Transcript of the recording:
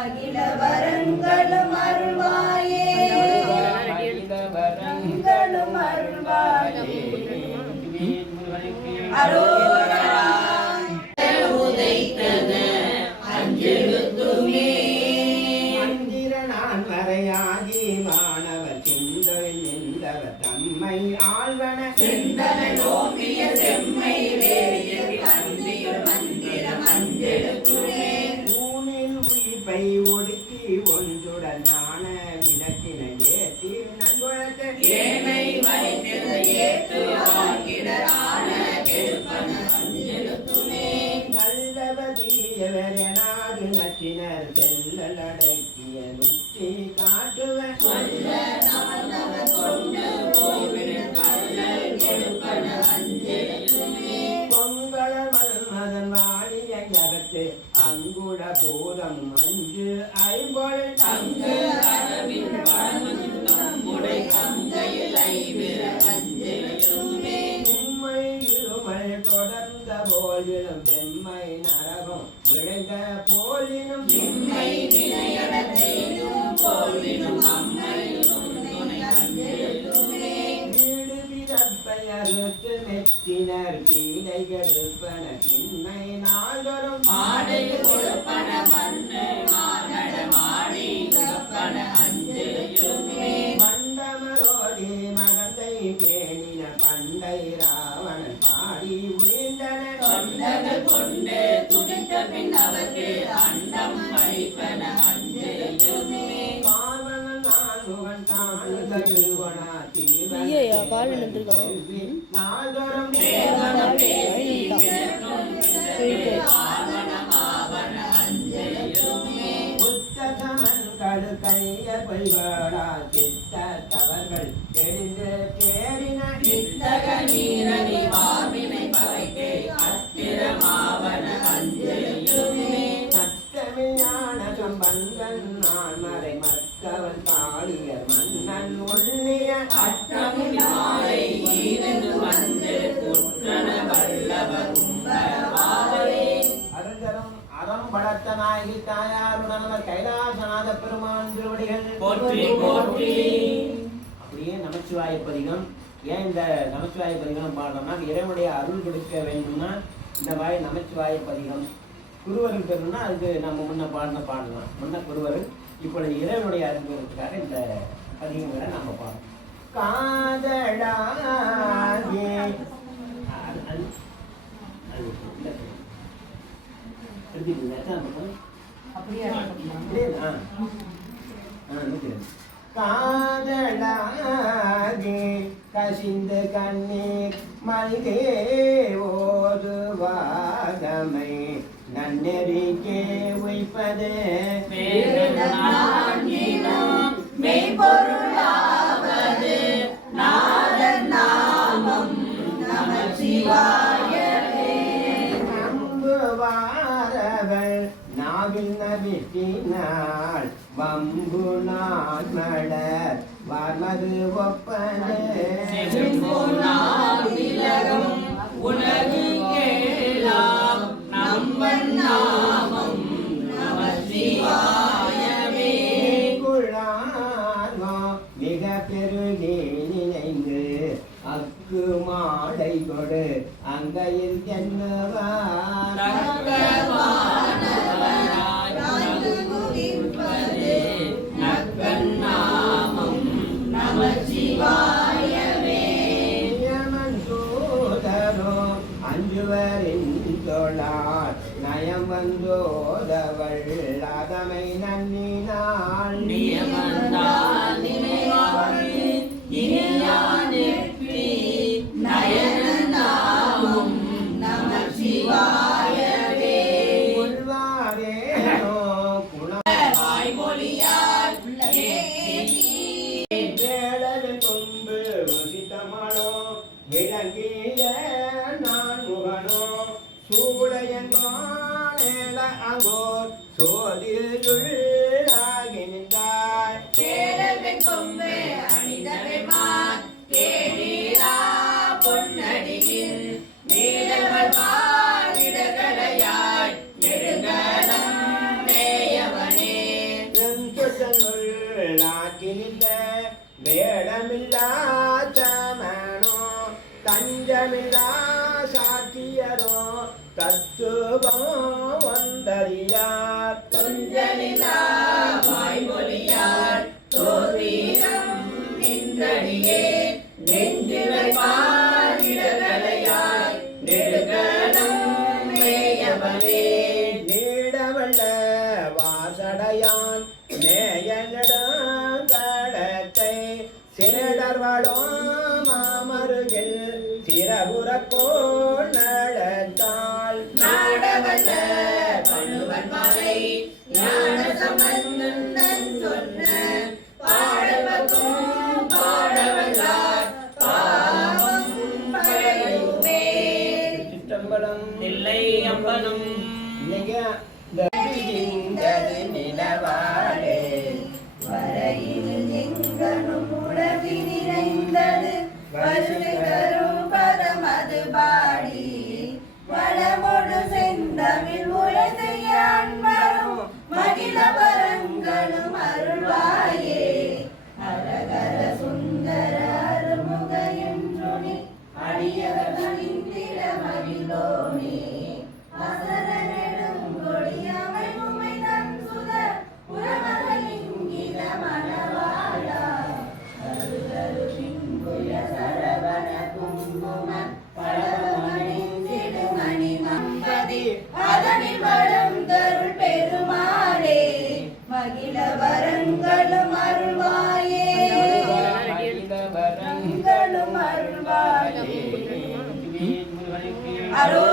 அகில வரங்களும் அருள்வாயே வரங்களும் அருள்வாயே அரோகரா உதைத்தன அஞ்செழுத்துமே மந்திரனான் வரையாகி வானவர் சிந்தை நின்றவர் தம்மை ஆழ்வன சிந்தனை ஓம்பிய செம்மை வேதியில் அந்தியுள் மந்திரம் அஞ்செழுத்துமே ஊனில் உயிர்ப்பை ஒடுக்கி ஒன்றுடன் ஞான விளக்கின ஏற்றி நன்குழத்த ஏனை வைத்திருந்த ஏற்று வாழ்கிடரான கெடுப்பன அஞ்செழுத்துமே நல்லவதீயவர் எனாது நற்றினர் செல்லலடக்கிய நுத்தி காட்டுவர் சொல்ல நமனவர் கொண்டு போய்விடும் கள்ளல் கெடுப்பன அஞ்செழுத்துமே பொங்கல மன்மதன் வாழிய ஜகத்து அங்குட பூதம் அஞ்சு ஐம்பொழு தங்கு அரவின் பழமும் தம்முடை தங்கையில் ஐவிர அஞ்செழுத்துமே உம்மை இருமல் தொடர்ந்த போதிலும் பெம்மை நரகம் விழுந்த போதிலும் இம்மை நினையட செய்யும் போதிலும் அம்மை துணை அஞ்செழுத்துமே வீடு பிறப்பையறுத்து மெச்சினர் பீடைகெடுப்பன திண்மை நாள்தோறும் ஆடை கொடுப்பன மண்ணு மானட மாடி உகப்பன அஞ்செழுத்துமே மண்டமரோதி மடந்தை பேணின பண்டை ராவணன் பாடி உயிர்ந்தன தொண்டர்கள் கொண்டு துதித்த பின் அவருக்கு அண்டம் அளிப்பன அஞ்செழுத்துமே பார்வனன் நான்முகன் தாழ்கழுவனா நாள்தோறும் தேவனம் பேசி பிறக்கும் ஆவணமாவன அஞ்செழுத்துமே புத்தகமன் கடு கைய பொய்வாடா சித்த தவர்கள் தெரிந்து தேறின நித்தக நீரணி வாவினை பகைக்கு அத்திரமாவன அஞ்செழுத்துமே நத்தமிழான சம்பந்தன் நான் மறை மற்றவன் தாளியர் மன்னன் உள்ளிய அற்றமிழ் மாலை ஈரந்து வந்து குற்றன வல்லவர் உம்பரவாவே அருந்தரம் அறம் படத்த நாயகி தாயாருடனவர் கைலாசநாத பெருமான் திருவடிகள் போற்றி போற்றி அப்படியே நமச்சிவாய பதிகம். ஏன் இந்த நமச்சிவாய பதிகம் பாடுறோம்னா இறைவனுடைய அருள் கொடுக்க வேண்டும்னா இந்த மாதிரி நமச்சிவாய பதிகம். குருவருள் பெறணும்னா அதுக்கு நம்ம முன்ன பாடலாம். முன்ன குருவருள். இப்பொழுது இறைவனுடைய அருள்களுக்காக இந்த பதிகங்களை நம்ம பாடணும். காதலாகே காதலாகே கசிந்த கண்ணீர் மல்கே ஓதுவாகமை நன்னெறிக்கே உய்ப்பது மெய்பொருளாவது நாதன் நாமம் நமச்சிவாயவே நம்புவாரவள் நாவில் நபித்தினாள் வம்பு நாட்மலர் வார்மது ஒப்பனே உலகு கேளாம் நம்பன் நாமம் நமச்சிவாயவே குழானோ மிக பெருகி நினைந்து அக்கு மாடை கொடு அங்கையில் என்னவார் நாமம் நமச்சிவாயவே யமந்தோதரோ அஞ்சுவரின் தொழார் நயம் வந்தோதவள் அதமை நன்னினாள் நியமந்தால் நினைவாழி இனியானெற்றி நயன நாமம் நமச்சிவாயவே உள்வாரேனோ வாய்மொழியால் வேளது கொம்பு வசித்தமளோ விளங்கிய நான் முகனோ சூளையங்கோட அங்கோர் சோதியுள்ளாகி நின்றாய் தேசங்களாக்கி நின்ற வேடமில்லா சமனோ தஞ்சமில்லா சாத்தியரோ தத்துவம் வந்தறியார் கொஞ்சலிலா வாய்மொழியார் தோதீரம் நின்றடியே நெஞ்சு வைப்பார் இடகலையாய் நெடுகலம் மேயவனே நீடவல்ல வாசடையான் மேயனிடங்கடத்தை சேடர்வாடும் மாமருகில் சிறபுறக்கோள் நடத்தாள் நாடவல்ல பழுவன் மலை ஞான சம்பந்தன் சொன்ன பாடவக்கும் பாடவல்லார் பாவம் பழையுமே சிற்றம்பலம் தில்லை அம்பலம் இன்னைக்கு இந்த நிலவாடே வரையில் எங்கனும் உலகி நிறைந்தது வருஷகரும் பரமது பாடி வளமொடு செந்தமிழ் உலகைய அன்பரும் மகிழவரங்களும் அருள்வாயே அரகர சுந்தர அருமுக என்றுனி அடியவர்களின் திறமகிழோனே அசரனெடும் கொடியமை உமை தன் சுத புறமகளின் மணவாளா அருகரு பின்புய சரவண குங்கும பழமணின் சிடுமணி மம்பதி அதனில் வளம் தருள் பெருமாளே மகிழ வரங்களும் அருள்வாயே வரங்களும் அருள்வாயே அரோ